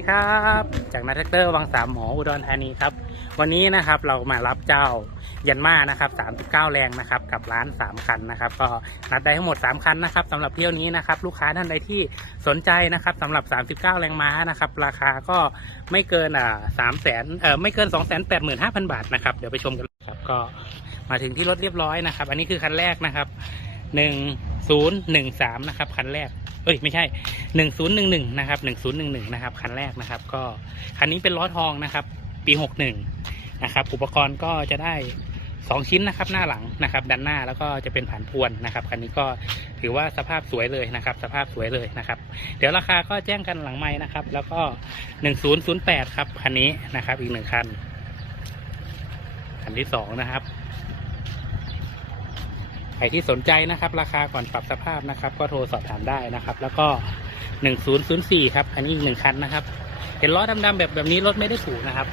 สวัสดีครับจากนัทแท็กเตอร์วังสามหมออุดรธานีครับวันนี้นะครับเรามารับเจ้ายันมานะครับ39 แรงนะครับกับร้าน 3 คันนะครับก็นัดได้ทั้งหมด 3 คันนะครับสำหรับเที่ยวนี้นะครับลูกค้าท่านใดที่สนใจนะครับสำหรับ 39 แรงม้านะครับราคาก็ไม่เกินอ่าสามแสนเอ่อไม่เกิน 2 8 5 0 0 0 บาทนะครับเดี๋ยวไปชมกันครับก็มาถึงที่รถเรียบร้อยนะครับ อันนี้คือคันแรกนะครับหนึ่ง ศูนย์หนึ่งสามนะครับคันแรก เอ้ยไม่ใช่หนึ่งศูนย์หนึ่งหนึ่งนะครับหนึ่งศูนย์หนึ่งหนึ่งนะครับคันแรกนะครับ ก็คันนี้เป็นล้อทองนะครับ ปีหกหนึ่งนะครับ อุปกรณ์ก็จะได้สองชิ้นนะครับหน้าหลังนะครับด้านหน้าแล้วก็จะเป็นผ่านพวนนะครับคันนี้ก็ถือว่าสภาพสวยเลยนะครับ สภาพสวยเลยนะครับ เดี๋ยวราคาก็แจ้งกันหลังไม้นะครับ แล้วก็หนึ่งศูนย์ศูนย์แปดครับคันนี้นะครับ อีกหนึ่งคันคันที่สองนะครับ ครที่สนใจนะครับ ราคาก่อนปรับสภาพนะครับ ก็โทรสอบถามได้นะครับ แล้วก็ 1004 ครับ อันนี้อีกหนึ่งคันนะครับ เห็นล้อดำๆแบบแบบนี้รถไม่ได้ถูกนะครับ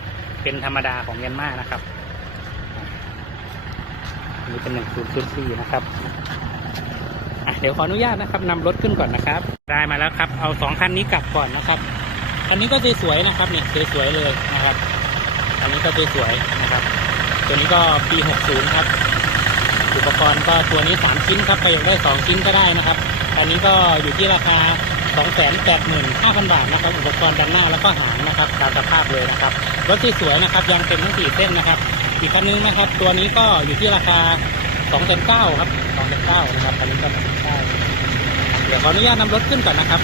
เป็นธรรมดาของเยนมานะครับอันนี้เป็น 1004 นะครับเดี๋ยวขออนุญาตนะครับนำรถขึ้นก่อนนะครับ ได้มาแล้วครับ เอาสองคันนี้กลับก่อนนะครับคันนี้ก็สวยๆนะครับเนี่ยสวยๆเลยนะครับ อันนี้ก็สวยๆนะครับ ตัวนี้ก็ปี 60 ครับ ปกรณ์ก็ตัวนี้ 3 ชิ้นครับใครอยากได้ 2 ชิ้นก็ได้นะครับอันนี้ก็อยู่ที่ราคา 285,000 บาทนะครับ อุปกรณ์ด้านหน้าแล้วก็หางนะครับตามสภาพเลยนะครับรถที่สวยนะครับยางเต็มทั้ง4เส้นนะครับ อีกคันนึงนะครับ ตัวนี้ก็อยู่ที่ราคา2,900ครับ2,900นะครับอันนี้ก็2,900เดี๋ยวขออนุญาตนำรถขึ้นก่อนนะครับ